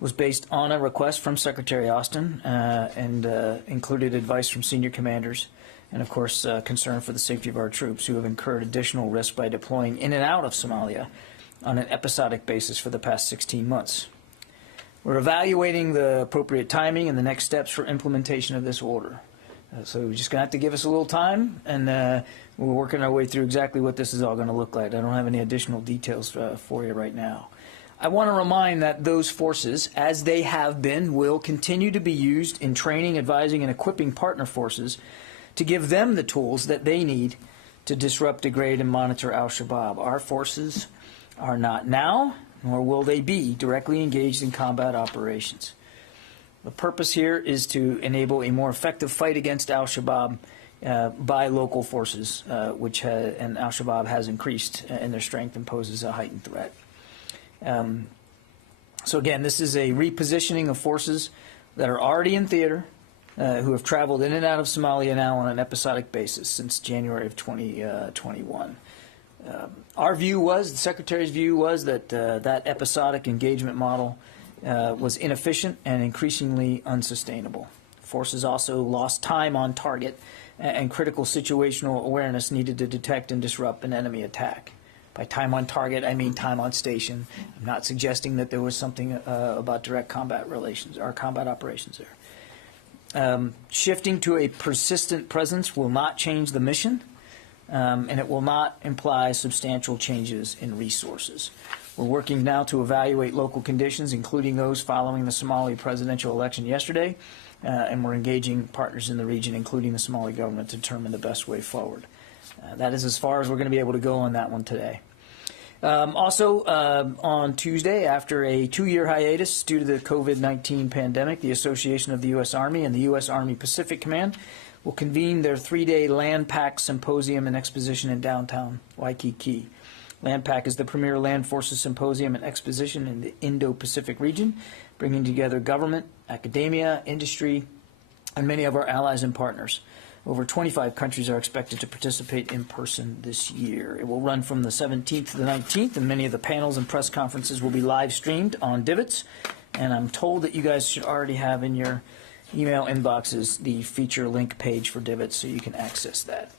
was based on a request from Secretary Austin and included advice from senior commanders and, of course, concern for the safety of our troops who have incurred additional risk by deploying in and out of Somalia on an episodic basis for the past 16 months. We're evaluating the appropriate timing and the next steps for implementation of this order. So we're just going to have to give us a little time, and we're working our way through exactly what this is all going to look like. I don't have any additional details for you right now. I want to remind that those forces, as they have been, will continue to be used in training, advising, and equipping partner forces to give them the tools that they need to disrupt, degrade, and monitor al-Shabaab. Our forces are not now, nor will they be, directly engaged in combat operations. The purpose here is to enable a more effective fight against al-Shabaab by local forces, and al-Shabaab has increased in their strength and poses a heightened threat. So again, this is a repositioning of forces that are already in theater, who have traveled in and out of Somalia now on an episodic basis since January of 2021. Our view was, the Secretary's view was that that episodic engagement model was inefficient and increasingly unsustainable. Forces also lost time on target and critical situational awareness needed to detect and disrupt an enemy attack. By time on target, I mean time on station. I'm not suggesting that there was something about direct combat relations or combat operations there. Shifting to a persistent presence will not change the mission, and it will not imply substantial changes in resources. We're working now to evaluate local conditions, including those following the Somali presidential election yesterday, and we're engaging partners in the region, including the Somali government, to determine the best way forward. That is as far as we're going to be able to go on that one today. Also, on Tuesday, after a 2-year hiatus due to the COVID-19 pandemic, the Association of the U.S. Army and the U.S. Army Pacific Command will convene their 3-day Land PAC Symposium and Exposition in downtown Waikiki. Land PAC is the premier land forces symposium and exposition in the Indo-Pacific region, bringing together government, academia, industry, and many of our allies and partners. Over 25 countries are expected to participate in person this year. It will run from the 17th to the 19th, and many of the panels and press conferences will be live streamed on Divots. And I'm told that you guys should already have in your email inboxes the feature link page for Divots, so you can access that.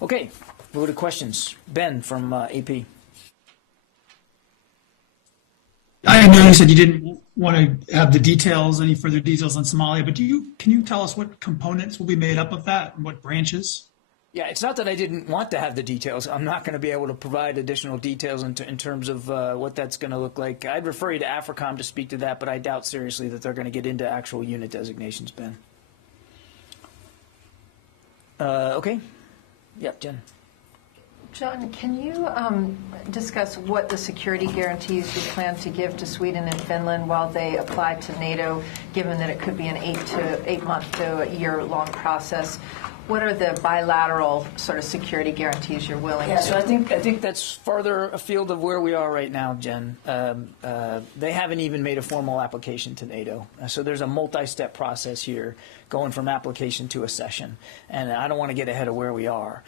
Okay, we'll go to questions. Ben from AP. I know you said you didn't want to have the details, any further details on Somalia, but can you tell us what components will be made up of that and what branches? Yeah, it's not that I didn't want to have the details. I'm not going to be able to provide additional details in terms of what that's going to look like. I'd refer you to AFRICOM to speak to that, but I doubt seriously that they're going to get into actual unit designations, Ben. Okay. Yep, Jen. John, can you discuss what the security guarantees you plan to give to Sweden and Finland while they apply to NATO, given that it could be an 8-month to a year-long process? What are the bilateral sort of security guarantees you're willing to? So I think that's farther afield of where we are right now, Jen. They haven't even made a formal application to NATO. So there's a multi-step process here going from application to accession. And I don't want to get ahead of where we are.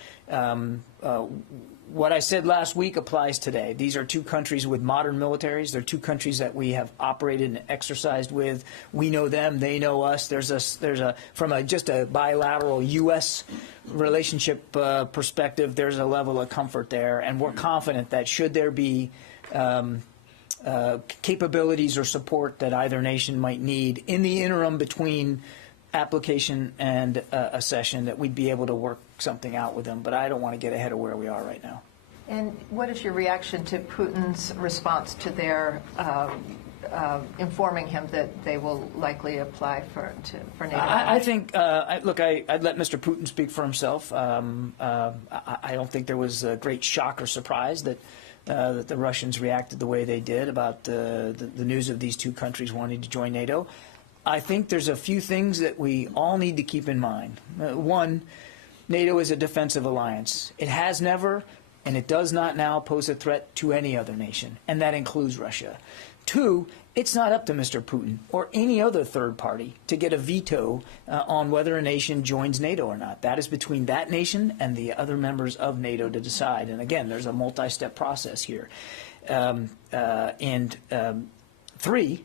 What I said last week applies today. These are two countries with modern militaries. They're two countries that we have operated and exercised with. We know them, they know us. From just a bilateral U.S. relationship perspective, there's a level of comfort there, and we're confident that should there be capabilities or support that either nation might need in the interim between application and accession, that we'd be able to work something out with them, but I don't want to get ahead of where we are right now. And what is your reaction to Putin's response to their informing him that they will likely apply for NATO? I think, look, I'd let Mr. Putin speak for himself. I don't think there was a great shock or surprise that the Russians reacted the way they did about the news of these two countries wanting to join NATO. I think there's a few things that we all need to keep in mind. One, NATO is a defensive alliance. It has never, and it does not now pose a threat to any other nation, and that includes Russia. Two, it's not up to Mr. Putin or any other third party to get a veto on whether a nation joins NATO or not. That is between that nation and the other members of NATO to decide. And again, there's a multi-step process here. Three,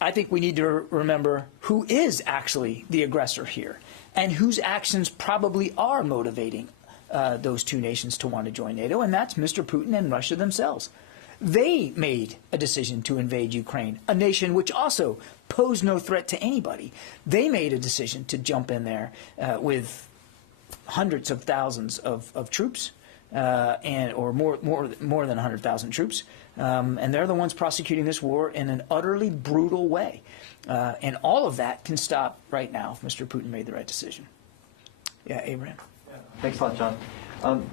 I think we need to remember who is actually the aggressor here and whose actions probably are motivating those two nations to want to join NATO, and that's Mr. Putin and Russia themselves. They made a decision to invade Ukraine, a nation which also posed no threat to anybody. They made a decision to jump in there with hundreds of thousands of troops, or more than 100,000 troops, and they're the ones prosecuting this war in an utterly brutal way. And all of that can stop right now if Mr. Putin made the right decision. Yeah, Abraham. Yeah. Thanks a lot, John.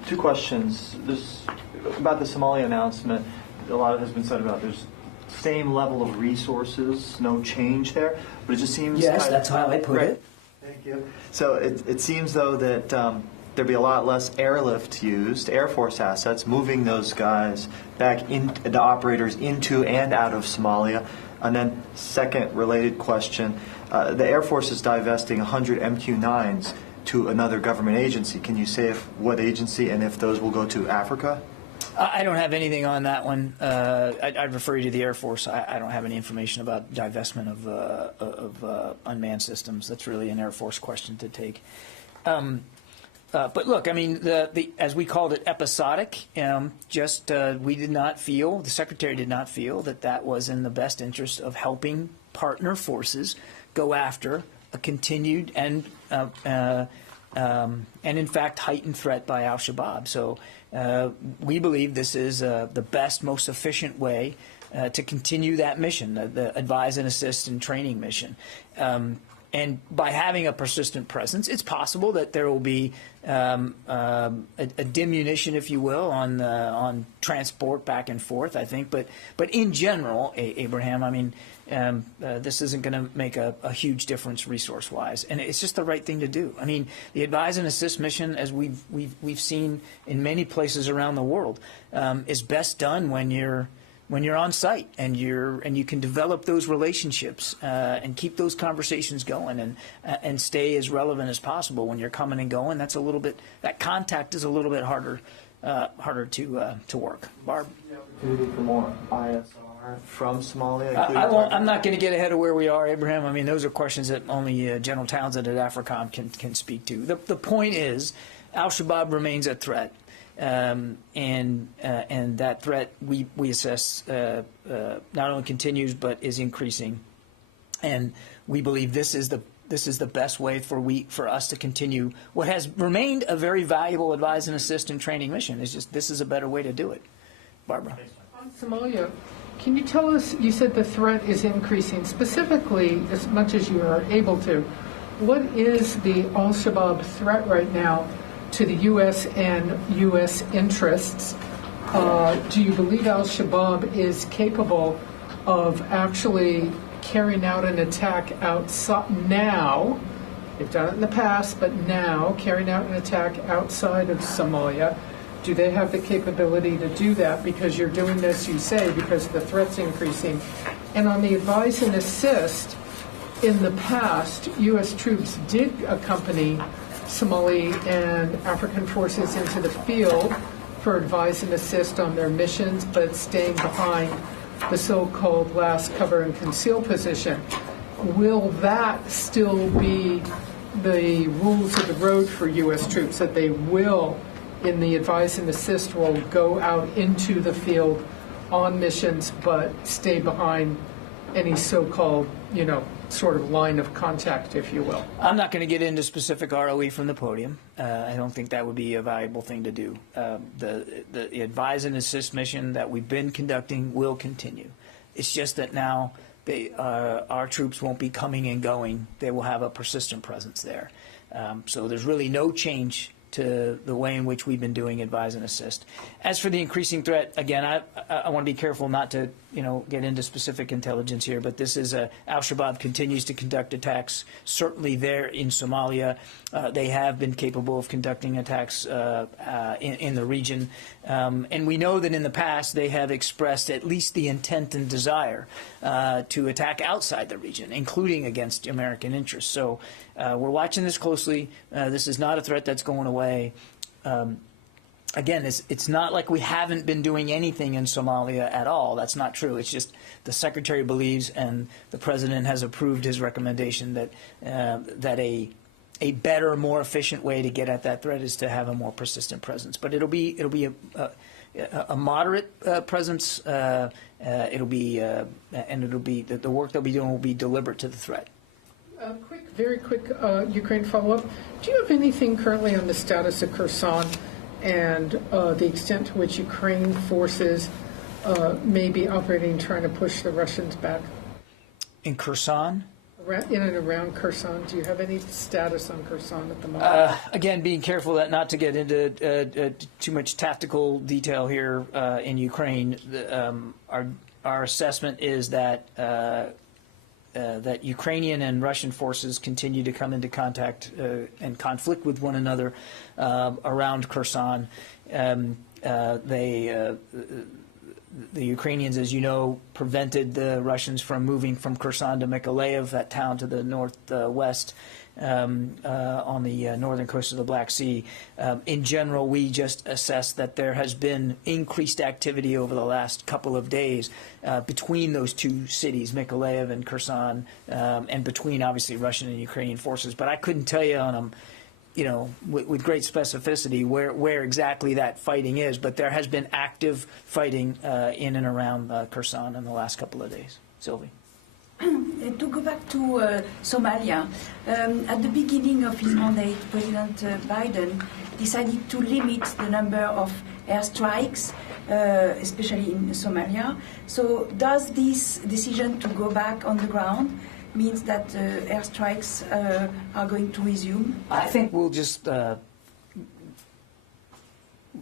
Two questions. About the Somalia announcement. A lot has been said about there's same level of resources, no change there, but it just seems... Yes, that's how I put it. Thank you. So it seems, though, that there'd be a lot less airlift used, Air Force assets, moving those guys back, the operators into and out of Somalia. And then second related question, the Air Force is divesting 100 MQ-9s to another government agency. Can you say what agency and if those will go to Africa? I don't have anything on that one. I'd refer you to the Air Force. I don't have any information about divestment of unmanned systems. That's really an Air Force question to take. But look, I mean, as we called it, episodic. We did not feel, the Secretary did not feel that was in the best interest of helping partner forces go after a continued and in fact heightened threat by al-Shabaab. So we believe this is the best, most efficient way to continue that mission, the advise and assist and training mission. And by having a persistent presence, it's possible that there will be a diminution, if you will, on transport back and forth, I think. But in general, Abraham, I mean, this isn't going to make a huge difference resource-wise, and it's just the right thing to do. I mean, the advise and assist mission, as we've seen in many places around the world, is best done when you're on site and you can develop those relationships and keep those conversations going and stay as relevant as possible when you're coming and going. That's a little bit, that contact is a little bit harder to work. Barb, Opportunity for more ISR from Somalia. I'm not going to get ahead of where we are, Abraham. I mean, those are questions that only General Townsend at AFRICOM can speak to. The point is, al-Shabaab remains a threat. And that threat we assess not only continues but is increasing, and we believe this is the best way for us to continue what has remained a very valuable advise and assist and training mission. It's just this is a better way to do it. Barbara. On Somalia, can you tell us? You said the threat is increasing. Specifically, as much as you are able to, what is the al-Shabaab threat right now to the U.S. and U.S. interests? Do you believe al-Shabaab is capable of actually carrying out an attack outside now? They've done it in the past, but now carrying out an attack outside of Somalia. Do they have the capability to do that? Because you're doing this, you say, because the threat's increasing. And on the advise and assist, in the past, U.S. troops did accompany Somali and African forces into the field for advise and assist on their missions, but staying behind the so-called last cover and conceal position. Will that still be the rules of the road for U.S. troops, that they will, in the advise and assist role, go out into the field on missions, but stay behind any so-called, sort of line of contact, if you will? I'm not going to get into specific ROE from the podium. I don't think that would be a valuable thing to do. The advise and assist mission that we've been conducting will continue. It's just that now our troops won't be coming and going. They will have a persistent presence there. So there's really no change to the way in which we've been doing advise and assist. As for the increasing threat, again, I want to be careful not to get into specific intelligence here, but this is al-Shabaab continues to conduct attacks, certainly there in Somalia. They have been capable of conducting attacks in the region. And we know that in the past they have expressed at least the intent and desire to attack outside the region, including against American interests. So we're watching this closely. This is not a threat that's going away. again, it's not like we haven't been doing anything in Somalia at all. That's not true. It's just the Secretary believes, and the President has approved his recommendation that that a better, more efficient way to get at that threat is to have a more persistent presence. But it'll be a moderate presence. It'll be the work they'll be doing will be deliberate to the threat. Very quick Ukraine follow-up. Do you have anything currently on the status of Kherson and the extent to which Ukraine forces may be operating, trying to push the Russians back? In Kherson? In and around Kherson, do you have any status on Kherson at the moment? Again, being careful that not to get into too much tactical detail here in Ukraine. Our assessment is that that Ukrainian and Russian forces continue to come into contact and conflict with one another around Kherson. The Ukrainians, as you know, prevented the Russians from moving from Kherson to Mykolaiv, that town to the northwest on the northern coast of the Black Sea. In general, we just assess that there has been increased activity over the last couple of days between those two cities, Mykolaiv and Kherson, and between, obviously, Russian and Ukrainian forces. But I couldn't tell you on them, with great specificity where exactly that fighting is, but there has been active fighting in and around Kherson in the last couple of days. Sylvie. To go back to Somalia, at the beginning of his mandate, President Biden decided to limit the number of airstrikes, especially in Somalia. So does this decision to go back on the ground means that airstrikes are going to resume? I think we'll just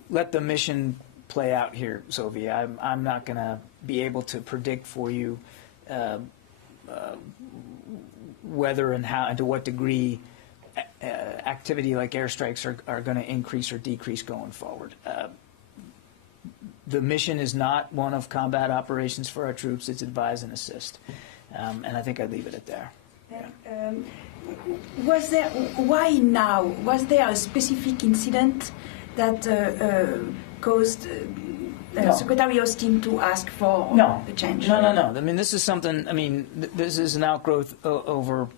let the mission play out here, Sylvie. I'm not going to be able to predict for you whether and how and to what degree activity like airstrikes are going to increase or decrease going forward. The mission is not one of combat operations for our troops. It's advise and assist. And I think I'd leave it at there. Yeah. Why now? Was there a specific incident that caused Secretary Austin to ask for a change? No. I mean, this is something, this is an outgrowth over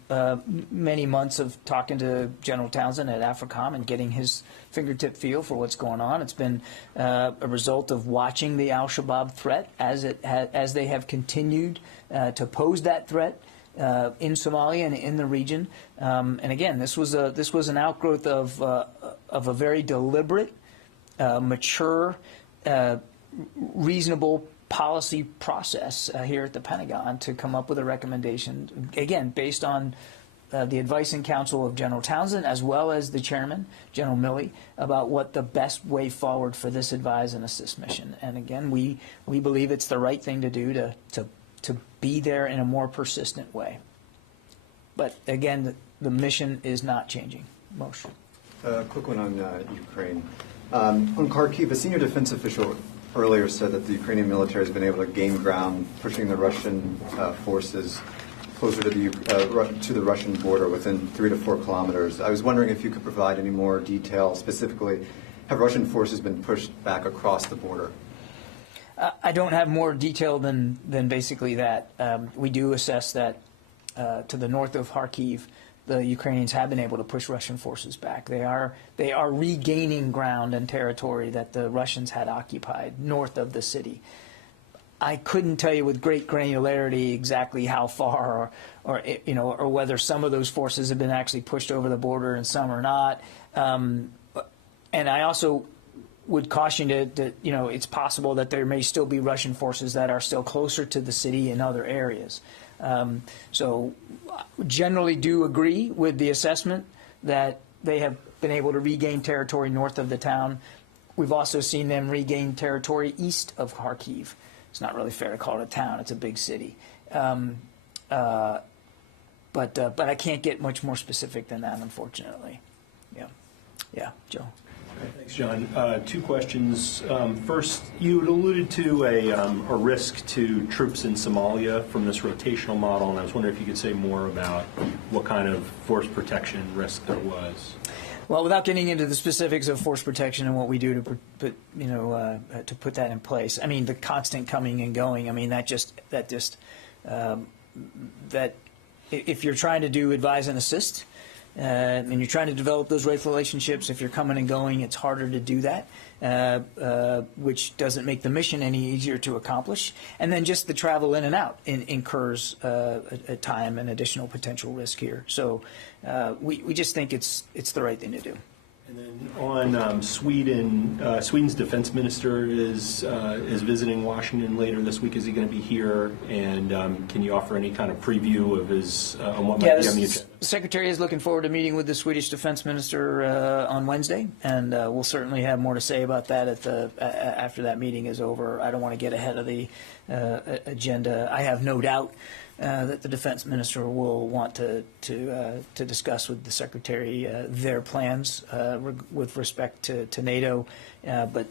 many months of talking to General Townsend at AFRICOM and getting his fingertip feel for what's going on. It's been a result of watching the al-Shabaab threat as they have continued to pose that threat in Somalia and in the region. And again, this was an outgrowth of a very deliberate, mature, reasonable policy process here at the Pentagon to come up with a recommendation, again, based on the advice and counsel of General Townsend as well as the chairman, General Milley, about what the best way forward for this advise and assist mission. And again, we believe it's the right thing to do to be there in a more persistent way. But again, the mission is not changing. Moshe. Quick one on Ukraine. On Kharkiv, a senior defense official earlier said that the Ukrainian military has been able to gain ground, pushing the Russian forces closer to the Russian border within 3 to 4 kilometers. I was wondering if you could provide any more detail. Specifically, have Russian forces been pushed back across the border? I don't have more detail than basically that. We do assess that to the north of Kharkiv, the Ukrainians have been able to push Russian forces back. They are regaining ground and territory that the Russians had occupied north of the city. I couldn't tell you with great granularity exactly how far, or whether some of those forces have been actually pushed over the border and some are not. And I also would caution that it's possible that there may still be Russian forces that are still closer to the city in other areas. So generally do agree with the assessment that they have been able to regain territory north of the town. We've also seen them regain territory east of Kharkiv. It's not really fair to call it a town. It's a big city. But I can't get much more specific than that, unfortunately. Yeah, Joe. Thanks, John. 2 questions. First, you had alluded to a risk to troops in Somalia from this rotational model, and I was wondering if you could say more about what kind of force protection risk there was. Well, without getting into the specifics of force protection and what we do to put that in place, I mean, the constant coming and going, I mean, that if you're trying to do advise and assist, and you're trying to develop those right relationships, if you're coming and going, it's harder to do that, which doesn't make the mission any easier to accomplish. And then just the travel in and out incurs a time and additional potential risk here. So we just think it's the right thing to do. And then on Sweden, Sweden's defense minister is visiting Washington later this week. Is he going to be here? And can you offer any kind of preview of his on what might be on the agenda? The Secretary is looking forward to meeting with the Swedish defense minister on Wednesday, and we'll certainly have more to say about that after that meeting is over. I don't want to get ahead of the agenda. I have no doubt that the defense minister will want to discuss with the secretary their plans with respect to NATO, but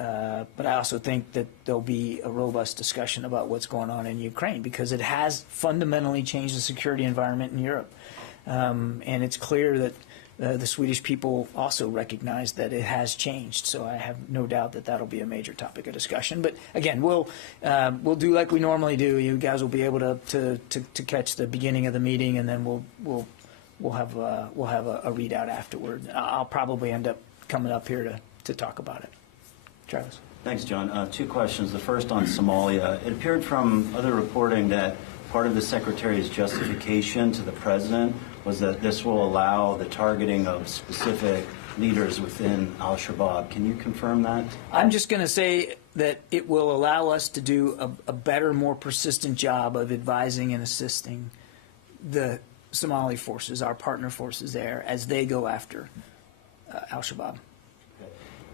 I also think that there'll be a robust discussion about what's going on in Ukraine, because it has fundamentally changed the security environment in Europe, and it's clear that the Swedish people also recognize that it has changed. So I have no doubt that that'll be a major topic of discussion. But again, we'll do like we normally do. You guys will be able to catch the beginning of the meeting, and then we'll have a readout afterward. I'll probably end up coming up here to talk about it. Travis. Thanks, John. Two questions. The first on Somalia. It appeared from other reporting that part of the Secretary's justification to the President was that this will allow the targeting of specific leaders within al-Shabaab. Can you confirm that? I'm just going to say that it will allow us to do a better, more persistent job of advising and assisting the Somali forces, our partner forces there, as they go after al-Shabaab.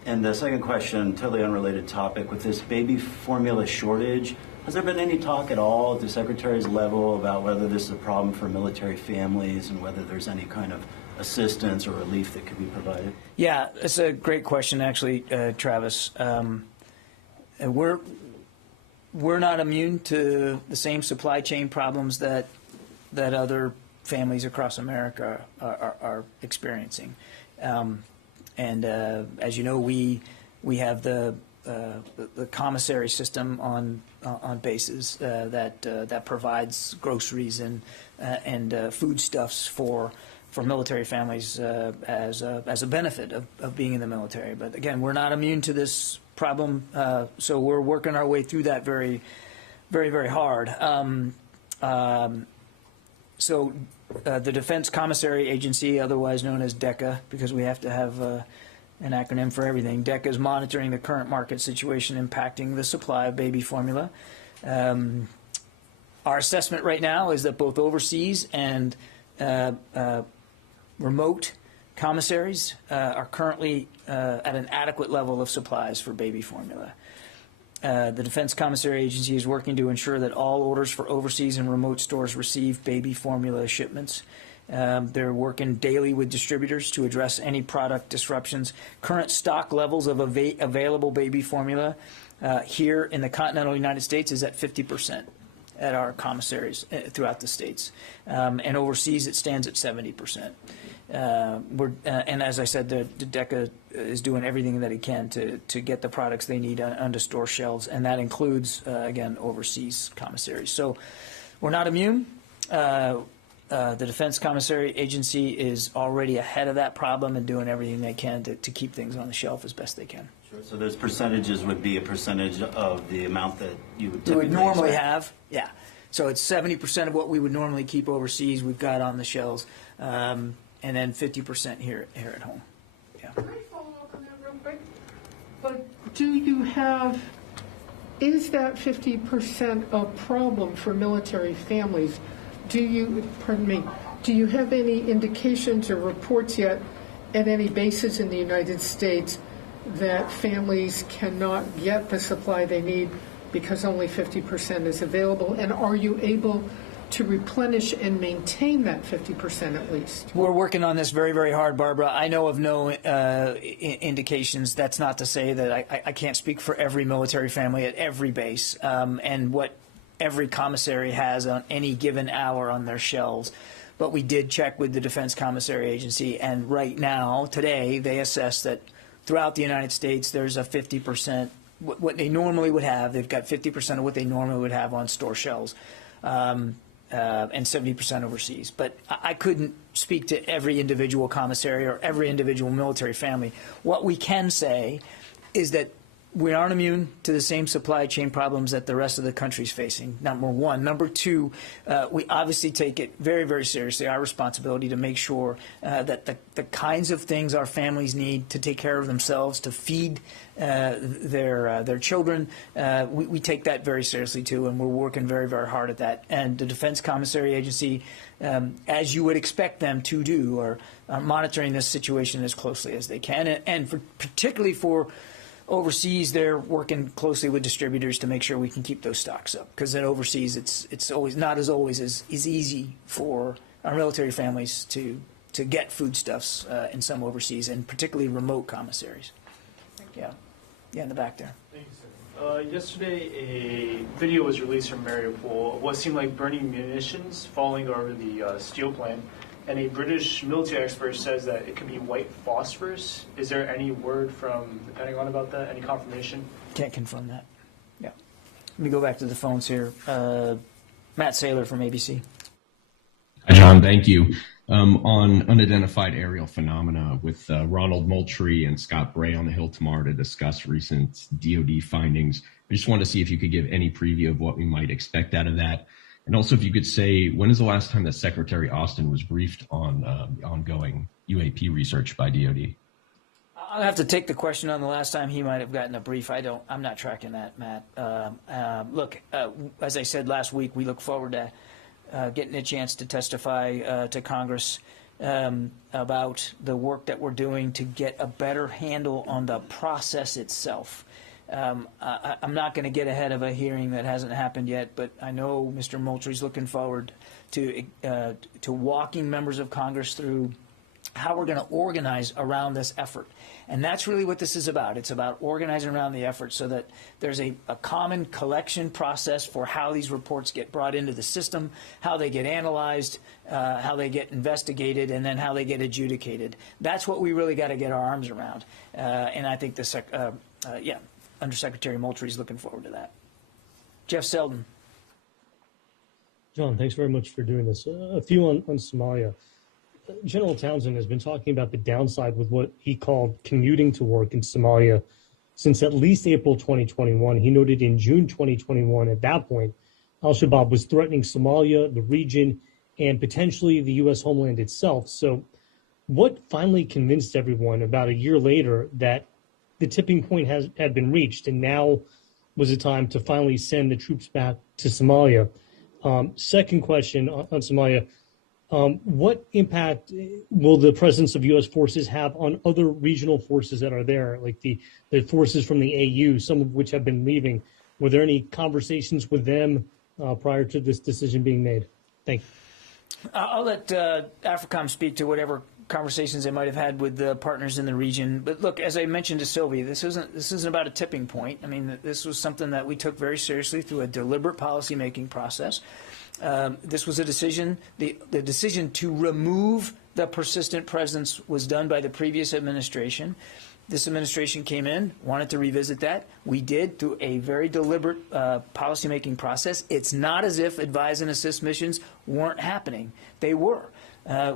And the second question, totally unrelated topic, with this baby formula shortage, has there been any talk at all at the Secretary's level about whether this is a problem for military families and whether there's any kind of assistance or relief that could be provided? Yeah, it's a great question, actually, Travis. We're not immune to the same supply chain problems that other families across America are experiencing. And as you know, we have the commissary system on bases that provides groceries and foodstuffs for military families as a benefit of being in the military. But again, we're not immune to this problem, so we're working our way through that very, very, very hard. So the Defense Commissary Agency, otherwise known as DECA, because we have to have an acronym for everything, DECA is monitoring the current market situation impacting the supply of baby formula. Our assessment right now is that both overseas and remote commissaries are currently at an adequate level of supplies for baby formula. The Defense Commissary Agency is working to ensure that all orders for overseas and remote stores receive baby formula shipments. They're working daily with distributors to address any product disruptions. Current stock levels of available baby formula here in the continental United States is at 50% at our commissaries throughout the states. And overseas it stands at 70%. And as I said, the DECA is doing everything that it can to get the products they need onto store shelves, and that includes, again, overseas commissaries. So we're not immune. The Defense Commissary Agency is already ahead of that problem and doing everything they can to keep things on the shelf as best they can. Sure. So those percentages would be a percentage of the amount that you would typically normally expect. have, yeah. So it's 70% of what we would normally keep overseas we've got on the shelves, and then 50% here at home. Yeah. Can I follow up on that real quick? But do you have, is that 50% a problem for military families? Do you have any indications or reports yet at any bases in the United States that families cannot get the supply they need because only 50% is available? And are you able to replenish and maintain that 50% at least? We're working on this very, very hard, Barbara. I know of no indications. That's not to say that I can't speak for every military family at every base. And what every commissary has on any given hour on their shelves. But we did check with the Defense Commissary Agency, and right now, today, they assess that throughout the United States, there's a 50%, what they normally would have. They've got 50% of what they normally would have on store shelves, and 70% overseas. But I couldn't speak to every individual commissary or every individual military family. What we can say is that we aren't immune to the same supply chain problems that the rest of the country's facing, number one. Number two, we obviously take it very, very seriously, our responsibility to make sure that the kinds of things our families need to take care of themselves, to feed their children, we take that very seriously too, and we're working very, very hard at that. And the Defense Commissary Agency, as you would expect them to do, are monitoring this situation as closely as they can, and particularly for overseas, they're working closely with distributors to make sure we can keep those stocks up. Because overseas, it's always not as easy for our military families to get foodstuffs in some overseas, and particularly remote commissaries. Yeah, in the back there. Thank you, sir. Yesterday, a video was released from Mariupol of what seemed like burning munitions falling over the steel plant. And a British military expert says that it could be white phosphorus. Is there any word from the Pentagon about that? Any confirmation? Can't confirm that. Yeah. Let me go back to the phones here. Matt Saylor from ABC. Hi, John. Thank you. On unidentified aerial phenomena with Ronald Moultrie and Scott Bray on the Hill tomorrow to discuss recent DoD findings. I just wanted to see if you could give any preview of what we might expect out of that. And also, if you could say, when is the last time that Secretary Austin was briefed on the ongoing UAP research by DoD? I'll have to take the question on the last time he might have gotten a brief. I'm not tracking that, Matt. Look, as I said last week, we look forward to getting a chance to testify to Congress about the work that we're doing to get a better handle on the process itself. I'm not going to get ahead of a hearing that hasn't happened yet, but I know Mr. Moultrie's looking forward to walking members of Congress through how we're going to organize around this effort. And that's really what this is about. It's about organizing around the effort so that there's a common collection process for how these reports get brought into the system, how they get analyzed, how they get investigated, and then how they get adjudicated. That's what we really got to get our arms around. And I think Undersecretary Moultrie is looking forward to that. Jeff Selden. John, thanks very much for doing this. A few on Somalia. General Townsend has been talking about the downside with what he called commuting to work in Somalia since at least April 2021. He noted in June 2021, at that point, al-Shabaab was threatening Somalia, the region, and potentially the U.S. homeland itself. So what finally convinced everyone about a year later that the tipping point had been reached, and now was the time to finally send the troops back to Somalia? Second question on Somalia, what impact will the presence of U.S. forces have on other regional forces that are there, like the forces from the AU, some of which have been leaving? Were there any conversations with them prior to this decision being made? Thank you. I'll let AFRICOM speak to whatever conversations they might have had with the partners in the region. But look, as I mentioned to Sylvie, this isn't about a tipping point. I mean, this was something that we took very seriously through a deliberate policymaking process. This was a decision. The decision to remove the persistent presence was done by the previous administration. This administration came in, wanted to revisit that. We did through a very deliberate policymaking process. It's not as if advise and assist missions weren't happening. They were.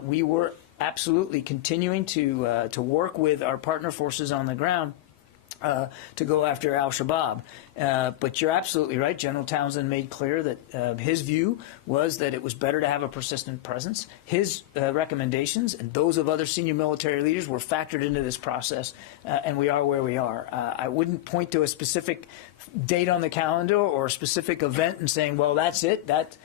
We were absolutely continuing to work with our partner forces on the ground to go after al-Shabaab. But you're absolutely right. General Townsend made clear that his view was that it was better to have a persistent presence. His recommendations and those of other senior military leaders were factored into this process, and we are where we are. I wouldn't point to a specific date on the calendar or a specific event and saying, well, that's it. That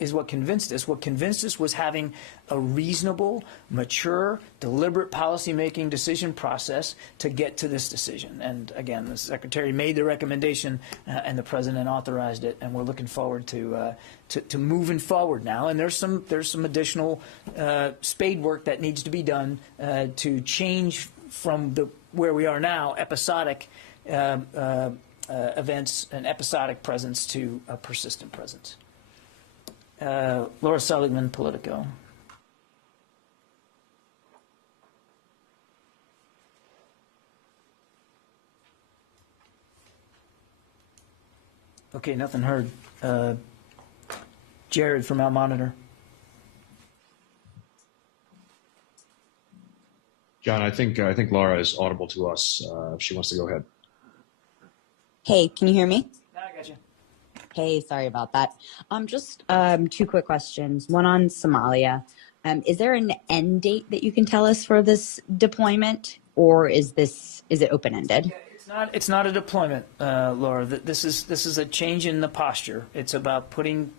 is what convinced us. What convinced us was having a reasonable, mature, deliberate policymaking decision process to get to this decision. And again, the Secretary made the recommendation and the President authorized it, and we're looking forward to moving forward now. And there's some additional spade work that needs to be done to change from where we are now, episodic events, an episodic presence to a persistent presence. Laura Seligman, Politico. Okay, nothing heard. Jared from Our Monitor. John, I think Laura is audible to us. If she wants to go ahead. Hey, can you hear me? I got you. Hey, sorry about that. Just two quick questions. One on Somalia. Is there an end date that you can tell us for this deployment, or is it open-ended? It's not a deployment, Laura. This is a change in the posture. It's about putting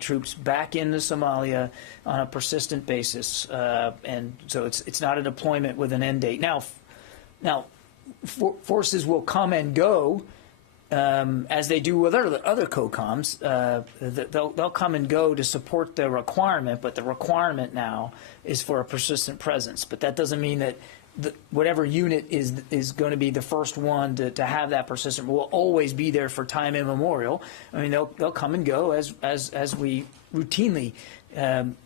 troops back into Somalia on a persistent basis, and so it's not a deployment with an end date. Now, forces will come and go as they do with other COCOMs. They'll come and go to support the requirement, but the requirement now is for a persistent presence. But that doesn't mean that whatever unit is going to be the first one to have that persistent will always be there for time immemorial. I mean, they'll come and go as we routinely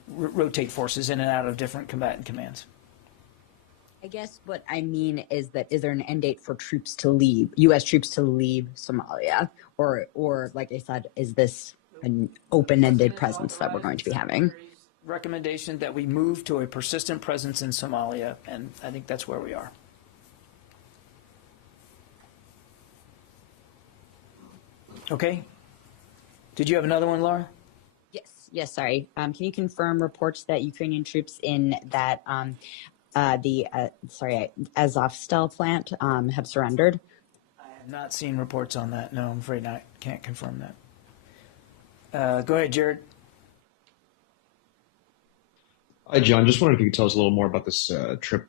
rotate forces in and out of different combatant commands. I guess what I mean is there an end date for troops to leave, U.S. troops to leave Somalia? Or like I said, is this an open-ended presence that we're going to be having? Recommendation that we move to a persistent presence in Somalia, and I think that's where we are. Okay. Did you have another one, Laura? Yes, sorry. Can you confirm reports that Ukrainian troops in that Azovstal plant have surrendered? I have not seen reports on that. No, I'm afraid not. Can't confirm that. Go ahead, Jared. Hi, John. Just wondered if you could tell us a little more about this trip,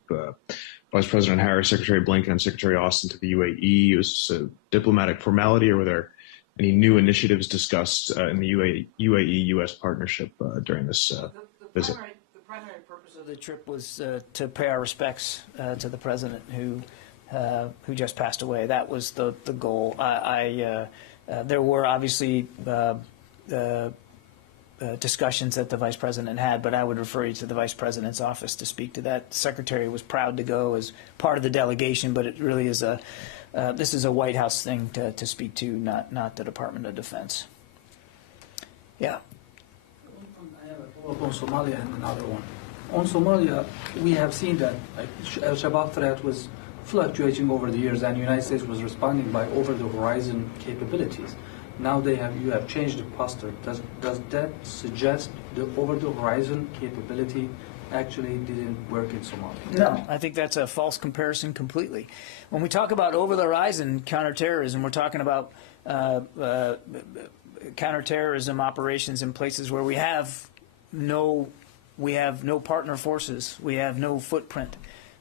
Vice President Harris, Secretary Blinken, and Secretary Austin to the UAE. Was this a diplomatic formality, or were there any new initiatives discussed in the UAE-U.S. partnership during this visit? The primary purpose of the trip was to pay our respects to the president who just passed away. That was the goal. There were obviously discussions that the vice president had, but I would refer you to the vice president's office to speak to that. The secretary was proud to go as part of the delegation, but it really is this is a White House thing to speak to, not the Department of Defense. Yeah. I have a follow-up on Somalia and another one. On Somalia, we have seen that Al-Shabaab threat was fluctuating over the years, and the United States was responding by over-the-horizon capabilities. Now you have changed the posture. Does that suggest the over-the-horizon capability actually didn't work in Somalia? No, I think that's a false comparison completely. When we talk about over-the-horizon counterterrorism, we're talking about counterterrorism operations in places where we have no partner forces, we have no footprint.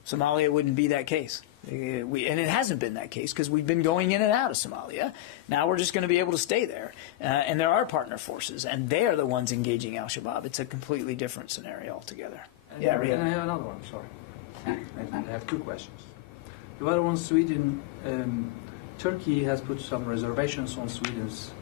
Somalia wouldn't be that case. And it hasn't been that case because we've been going in and out of Somalia. Now we're just going to be able to stay there. And there are partner forces, and they are the ones engaging al-Shabaab. It's a completely different scenario altogether. And I have another one, sorry. I have two questions. The other one, Sweden. Turkey has put some reservations on Sweden's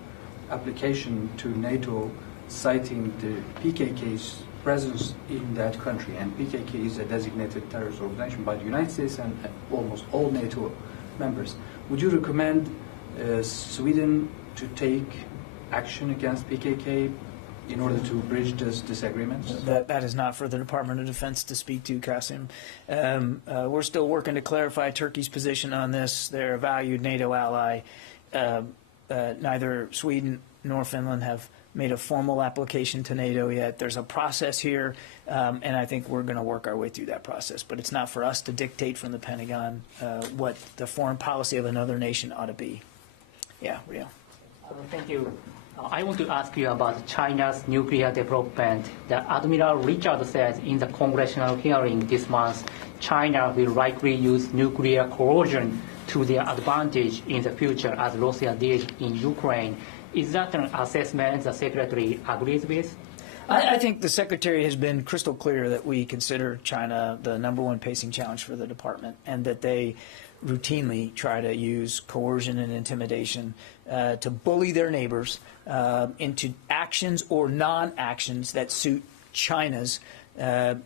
application to NATO, citing the PKK's presence in that country, and PKK is a designated terrorist organization by the United States and almost all NATO members. Would you recommend Sweden to take action against PKK in order to bridge this disagreement? That is not for the Department of Defense to speak to, Qasim. We're still working to clarify Turkey's position on this. They're a valued NATO ally. Neither Sweden nor Finland have made a formal application to NATO yet. There's a process here, and I think we're going to work our way through that process. But it's not for us to dictate from the Pentagon what the foreign policy of another nation ought to be. Yeah, Rio. Thank you. I want to ask you about China's nuclear development. The Admiral Richard said in the congressional hearing this month, China will likely use nuclear coercion to their advantage in the future, as Russia did in Ukraine. Is that an assessment the Secretary agrees with? I think the Secretary has been crystal clear that we consider China the #1 pacing challenge for the Department, and that they routinely try to use coercion and intimidation to bully their neighbors into actions or non-actions that suit China's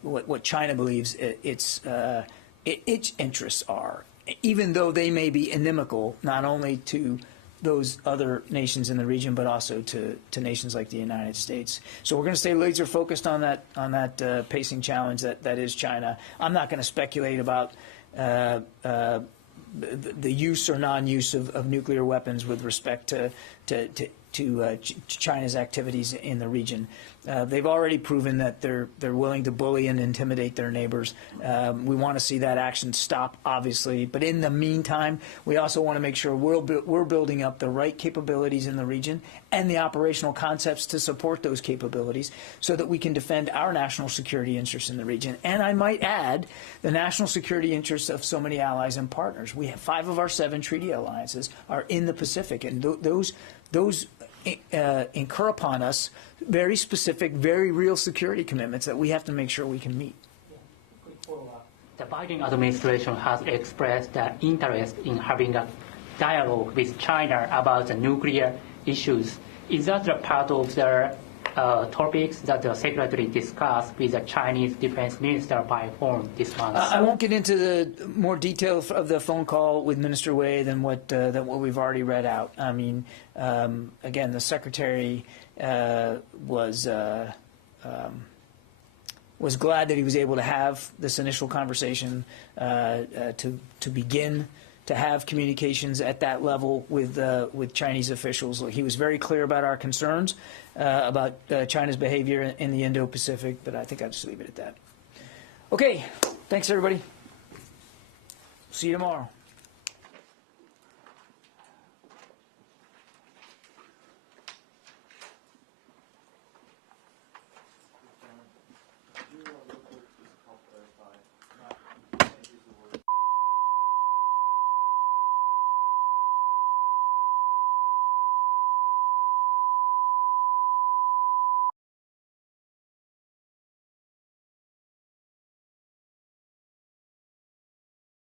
what China believes its interests are, even though they may be inimical not only to those other nations in the region, but also to nations like the United States. So we're going to stay laser focused on that pacing challenge that is China. I'm not going to speculate about the use or non-use of nuclear weapons with respect to China's activities in the region. They've already proven that they're willing to bully and intimidate their neighbors. We want to see that action stop, obviously. But in the meantime, we also want to make sure we're building up the right capabilities in the region and the operational concepts to support those capabilities so that we can defend our national security interests in the region. And I might add the national security interests of so many allies and partners. We have 5 of our 7 treaty alliances are in the Pacific, and those incur upon us very specific, very real security commitments that we have to make sure we can meet. The Biden administration has expressed the interest in having a dialogue with China about the nuclear issues. Is that a part of the topics that the Secretary discussed with the Chinese Defense Minister by phone this month? I won't get into the more detail of the phone call with Minister Wei than what we've already read out. I mean, again, the Secretary was glad that he was able to have this initial conversation to begin to have communications at that level with Chinese officials. He was very clear about our concerns about China's behavior in the Indo-Pacific, but I think I'll just leave it at that. Okay, thanks everybody. See you tomorrow.